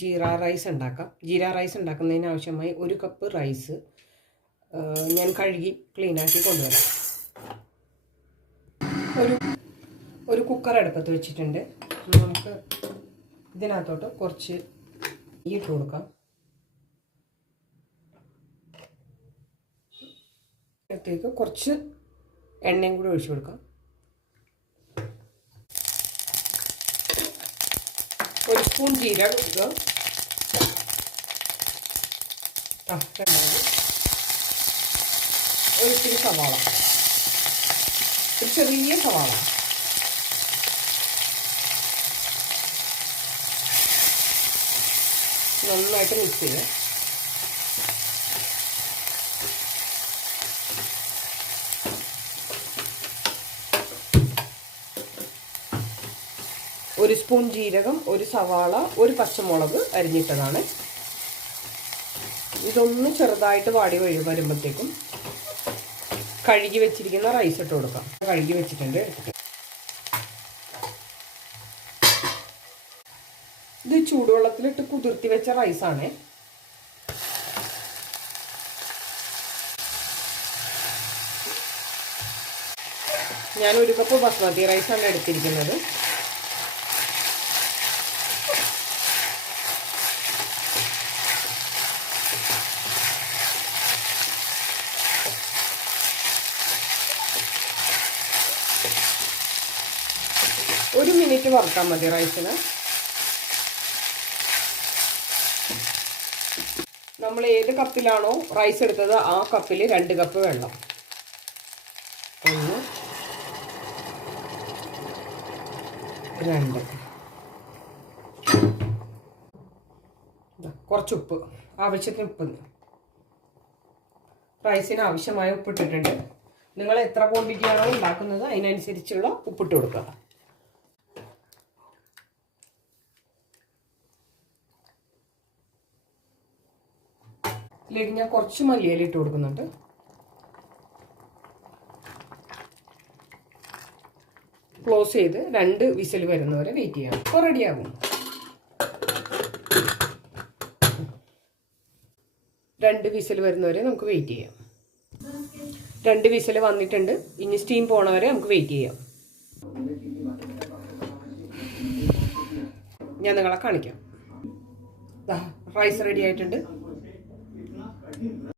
Jeera rice ഉണ്ടാക്കാം. Jeera rice ഉണ്ടാക്കുന്നതിന് ആവശ്യമായി 1 കപ്പ് റൈസ് ഞാൻ കഴുകി ക്ലീനാക്കി കൊണ്ടുവരാം. ഒരു കുക്കർ അടുപ്പത്ത് വെച്ചിട്ടുണ്ട്. നമുക്ക് ഇതിനകത്തോട്ട് കുറച്ച് ഇട്ട് കൊടുക്കാം. ഇതിലേക്ക് കുറച്ച് എണ്ണയും കൂടി ഒഴിച്ചു കൊടുക്കാം. 1 സ്പൂൺ ജീരകം ഇടുക. ഒരിത്തിരി സവാള, ഒരു ചെറിയ സവാള, നന്നായിട്ട് മിക്സ് ചെയ്യുക. ഒരു സ്പൂൺ ജീരകം, ഒരു സവാള, ഒരു പച്ചമുളക് അരിഞ്ഞിട്ടതാണ്. ഇതൊന്ന് ചെറുതായിട്ട് വാടി വരുമ്പോഴത്തേക്കും കഴുകി വെച്ചിരിക്കുന്ന റൈസ് ഇട്ട് കൊടുക്കാം. കഴുകി വെച്ചിട്ടുണ്ട്. ഇത് ചൂടുവെള്ളത്തിലിട്ട് കുതിർത്തി വെച്ച റൈസാണ്. ഞാൻ 1 കപ്പ് ബസ്മതി റൈസാണ് എടുത്തിരിക്കുന്നത്. ഒരു മിനിറ്റ് വറുത്താൽ മതി റൈസിന്. നമ്മൾ ഏത് കപ്പിലാണോ റൈസ് എടുത്തത് ആ കപ്പിൽ 2 കപ്പ് വെള്ളം. 1 2 കുറച്ച് ഉപ്പ്, ആവശ്യത്തിന് ഉപ്പ്. റൈസിന് ആവശ്യമായ ഉപ്പിട്ടിട്ടുണ്ട്. നിങ്ങൾ എത്ര ക്വാണ്ടിറ്റിയാണോ ഉണ്ടാക്കുന്നത് അതിനനുസരിച്ചുള്ള ഉപ്പിട്ട് കൊടുക്കുക. ഇതിലേക്ക് ഞാൻ കുറച്ച് മല്ലിയില ഇട്ട് കൊടുക്കുന്നുണ്ട്. ക്ലോസ് ചെയ്ത് 2 വിസിൽ വരുന്നവരെ വെയിറ്റ് ചെയ്യാം. അപ്പോൾ റെഡിയാകും. 2 വിസിൽ വരുന്നവരെ നമുക്ക് വെയിറ്റ് ചെയ്യാം. 2 വിസിൽ വന്നിട്ടുണ്ട്. ഇനി സ്റ്റീം പോണവരെ നമുക്ക് വെയിറ്റ് ചെയ്യാം. ഞാൻ നിങ്ങളെ കാണിക്കാം. റൈസ് റെഡി ആയിട്ടുണ്ട്.